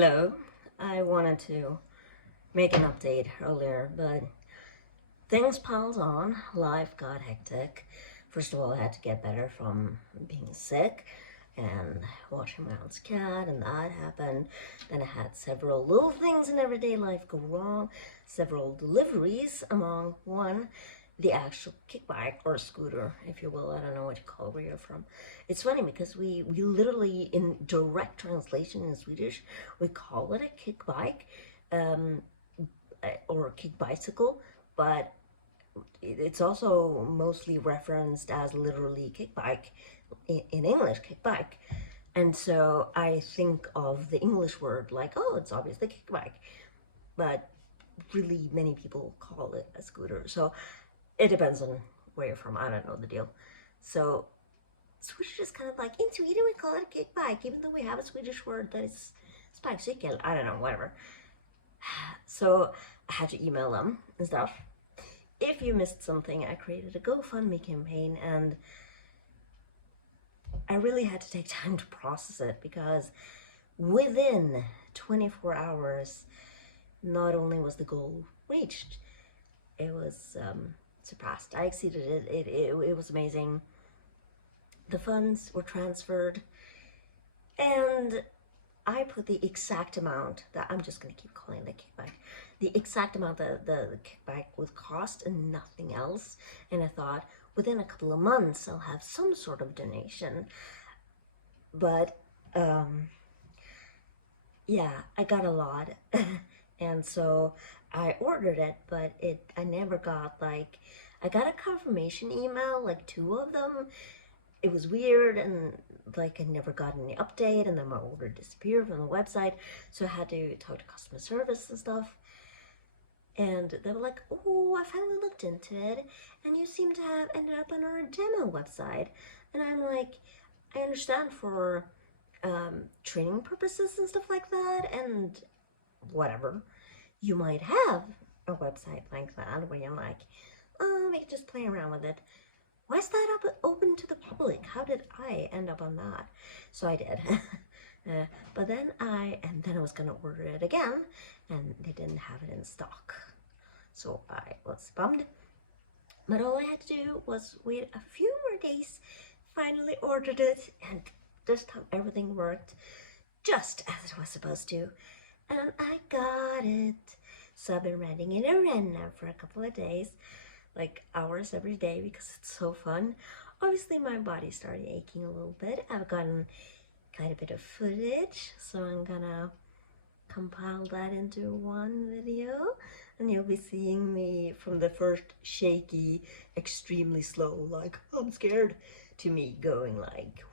Hello. I wanted to make an update earlier, but things piled on. Life got hectic. First of all, I had to get better from being sick and watching my aunt's cat, and that happened. Then I had several little things in everyday life go wrong, several deliveries, among one, the actual kickbike or scooter, if you will. I don't know what you call it where you're from. It's funny because we literally, in direct translation in Swedish, we call it a kickbike um, or a kick bicycle, but it's also mostly referenced as literally kickbike in English, kickbike. And so I think of the English word like, oh, it's obviously kickbike, but really many people call it a scooter. So it depends on where you're from. I don't know the deal. So Swedish is kind of like, in Sweden we call it a kickbike, even though we have a Swedish word that is sparkcykel. I don't know, whatever. So I had to email them and stuff. If you missed something, I created a GoFundMe campaign, and I really had to take time to process it because within 24 hours, not only was the goal reached, it was surpassed. I exceeded it. It was amazing. The funds were transferred, and I put the exact amount that I'm just going to keep calling the kickback, the exact amount that the kickback would cost and nothing else. And I thought within a couple of months I'll have some sort of donation. But yeah, I got a lot. And so I ordered it, but I never got I got a confirmation email, like 2 of them. It was weird, and I never got any update, and then my order disappeared from the website, so I had to talk to customer service and stuff. And they were like, oh, I finally looked into it, and you seem to have ended up on our demo website. And I'm like, I understand for training purposes and stuff like that, and whatever. You might have a website like that where you're like, oh, we can just play around with it. Why is that open to the public? How did I end up on that? So I did. But then I was gonna order it again, and they didn't have it in stock. So I was bummed. But all I had to do was wait a few more days, finally ordered it, and this time everything worked just as it was supposed to. And I got it. So I've been riding in a run now for a couple of days, like hours every day, because it's so fun. Obviously my body started aching a little bit. I've gotten quite a bit of footage, so I'm gonna compile that into one video, and you'll be seeing me from the first shaky, extremely slow, like I'm scared, to me going like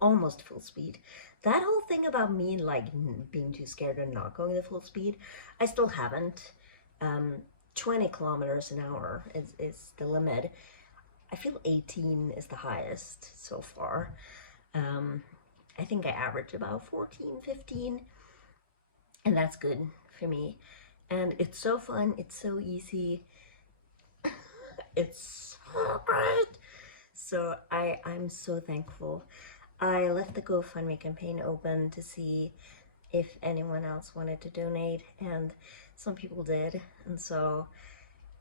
almost full speed. That whole thing about me being too scared and not going at full speed, I still haven't. 20 kilometers an hour is the limit. I feel 18 is the highest so far. I think I average about 14, 15, and that's good for me. And it's so fun, it's so easy, it's so great. So I'm so thankful. I left the GoFundMe campaign open to see if anyone else wanted to donate, and some people did, and so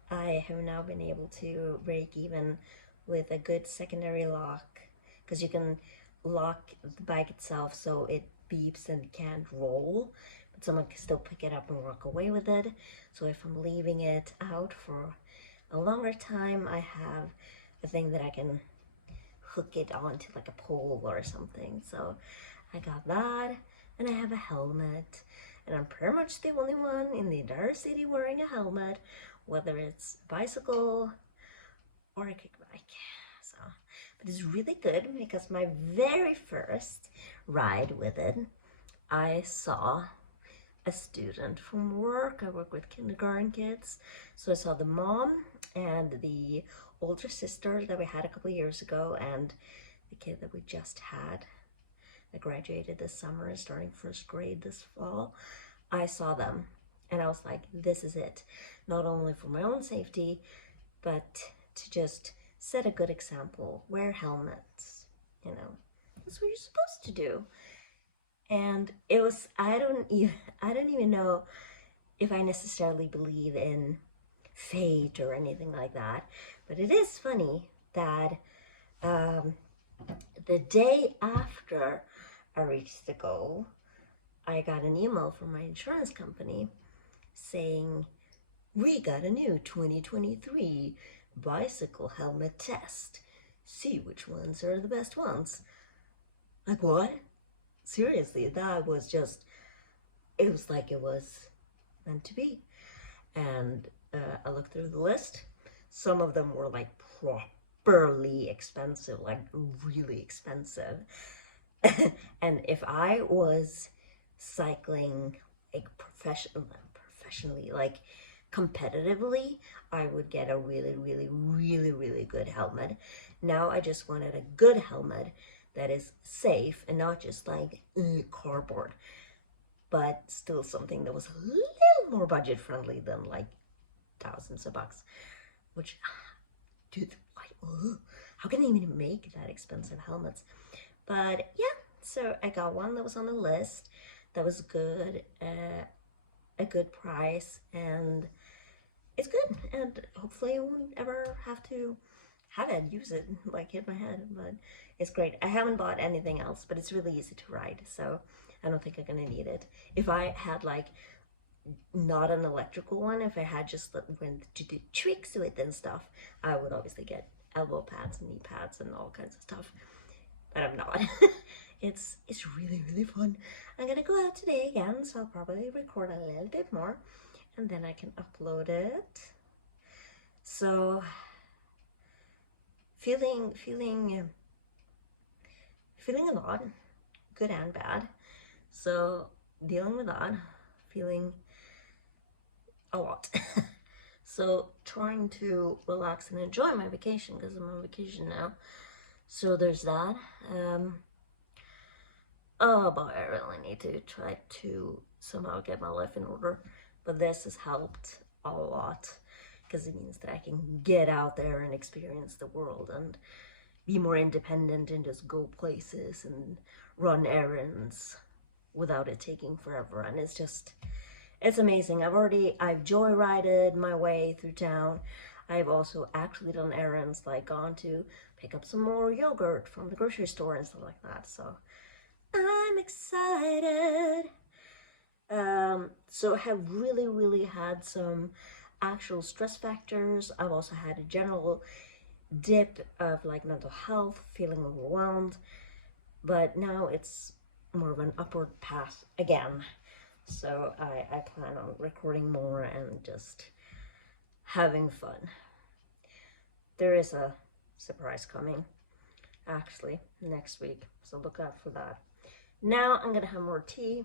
I have now been able to break even with a good secondary lock, because you can lock the bike itself so it beeps and can't roll, but someone can still pick it up and walk away with it. So if I'm leaving it out for a longer time, I have a thing that I can hook it onto like a pole or something. So I got that, and I have a helmet, and I'm pretty much the only one in the entire city wearing a helmet, whether it's a bicycle or a kickbike. So, but it's really good because my very first ride with it, I saw a student from work. I work with kindergarten kids, so I saw the mom and the older sister that we had a couple of years ago, and the kid that we just had that graduated this summer and starting first grade this fall. I saw them, and I was like, this is it. Not only for my own safety, but to just set a good example. Wear helmets, you know. That's what you're supposed to do. And I don't even know if I necessarily believe in fate or anything like that, but it is funny that um, the day after I reached the goal, I got an email from my insurance company saying, "We got a new 2023 bicycle helmet test. See which ones are the best ones." Like, what? Seriously, that was just, it was like it was meant to be. And I looked through the list. Some of them were like properly expensive, like really expensive. And if I was cycling like professionally, like competitively, I would get a really, really, really, really good helmet. Now I just wanted a good helmet that is safe and not just like cardboard, but still something that was a little more budget friendly than like thousands of bucks. Which, dude, how can they even make that expensive helmets? But yeah, so I got one that was on the list that was good, a good price, and it's good. And hopefully I won't ever have to have it, use it, like hit my head. But it's great. I haven't bought anything else, but it's really easy to ride, so I don't think I'm gonna need it. If I had like not an electrical one, if I had just went to do tricks with and stuff, I would obviously get elbow pads and knee pads and all kinds of stuff. But I'm not. It's really, really fun. I'm gonna go out today again, so I'll probably record a little bit more and then I can upload it. So feeling a lot, good and bad. So dealing with that, feeling a lot. So trying to relax and enjoy my vacation because I'm on vacation now. So there's that. Oh boy, I really need to try to somehow get my life in order. But this has helped a lot because it means that I can get out there and experience the world and be more independent and just go places and run errands without it taking forever. And it's amazing. I've joyrided my way through town. I've also actually done errands, like gone to pick up some more yogurt from the grocery store and stuff like that. So I'm excited. So I have really, really had some actual stress factors. I've also had a general dip of like mental health, feeling overwhelmed, but now it's more of an upward path again. So I plan on recording more and just having fun. There is a surprise coming actually next week, so look out for that. Now I'm gonna have more tea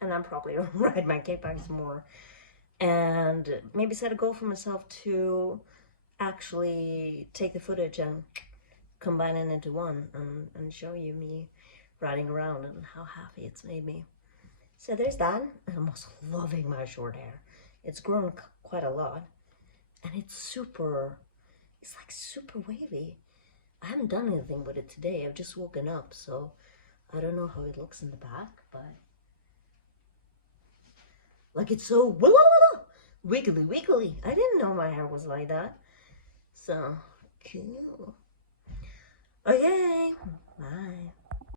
and I'm probably gonna ride my kickbike some more and maybe set a goal for myself to actually take the footage and combine it into one and show you me riding around and how happy it's made me. So there's that. And I'm also loving my short hair. It's grown quite a lot and it's like super wavy. I haven't done anything with it today. I've just woken up, so I don't know how it looks in the back, but like it's so wiggly wiggly. I didn't know my hair was like that. So cool. Okay, bye.